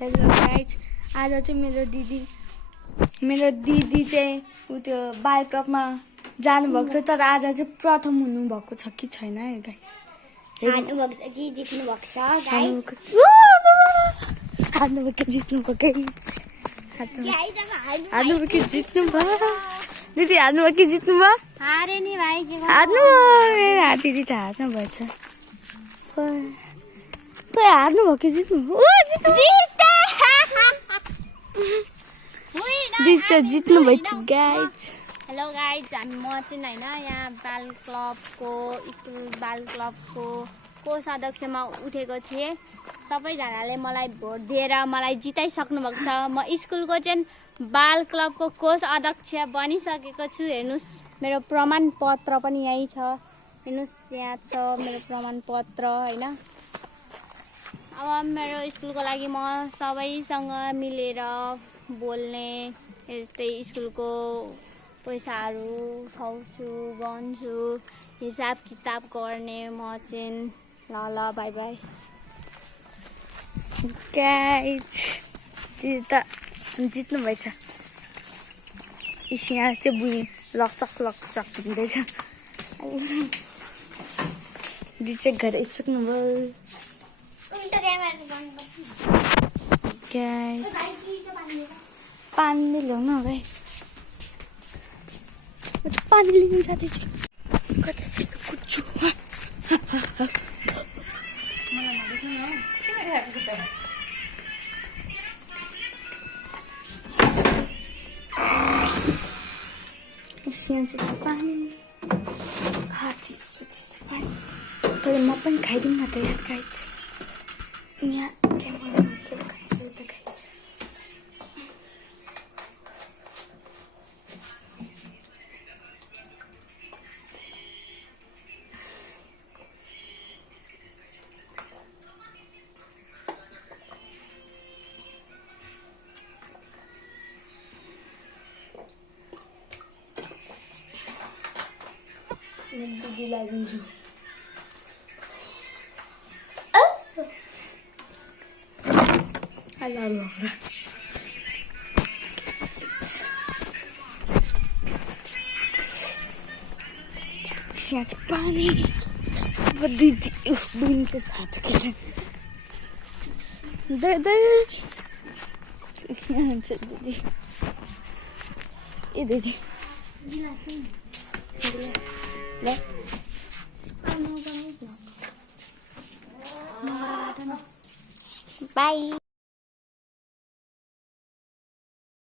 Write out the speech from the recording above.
Hello guys, आज चाहिँ मेरो दिदी चाहिँ उ त्यो बाल क्लबमा जानुभएको छ, तर आज चाहिँ प्रथम हुनुभएको छ कि छैन है गाइज। हार्नुभएको छ कि जित्नुभएको छ गाइज? हार्नुभएको जित्नुभयो गाइज। हार्नुभयो कि जित्नुभयो? दिदी हार्नुभयो कि जित्नुभयो? हारे नि भाइ, के हार्नुभयो। दिदी त हार्नु भएछ। खोइ हार्नुभयो कि जित्नुभयो? दिदी चाहिँ जित्नु भएछ गाइज। हेलो गाइज, म चाहिँ हैन यहाँ बाल क्लबको स्कुल बाल क्लबको कोष अध्यक्षमा उठेको थिएँ। सबैजनाले मलाई भोट दिएर मलाई जिताइसक्नु भएको छ। म स्कुलको चाहिँ बाल क्लबको कोष अध्यक्ष बनिसकेको छु। हेर्नुस्, मेरो प्रमाण पत्र पनि यही छ। हेर्नुस्, यहाँ छ मेरो प्रमाण पत्र हैन। अब मेरो स्कुलको लागि म सबैसँग मिलेर बोल्ने, यस्तै स्कुलको पैसाहरू उठाउँछु, गन्छु, हिसाब किताब गर्ने म चाहिँ। ल बाई बाई गाइज। दिदी त जित्नु भएछ। यहाँ चाहिँ बुढी लकचक हुँदैछ। दिदी चाहिँ घर आइसक्नुभयो गाइज। पानी ल्याउनु गाइज, म चाहिँ पानी लिनु जाँदैछु। कुद्छु। यहाँ चाहिँ पानी, चिसो पानी। तर म पनि खाइदिउँ न त यार गाइज। यहाँ क्यामेरामा के खान्छु त गाइज। दिदीलाई दिन्छु। यहाँ चाहिँ पानी। अब दिदी बुझ्नु चाहिँ साथो के यहाँ छ दिदी। ए दिदी बाई।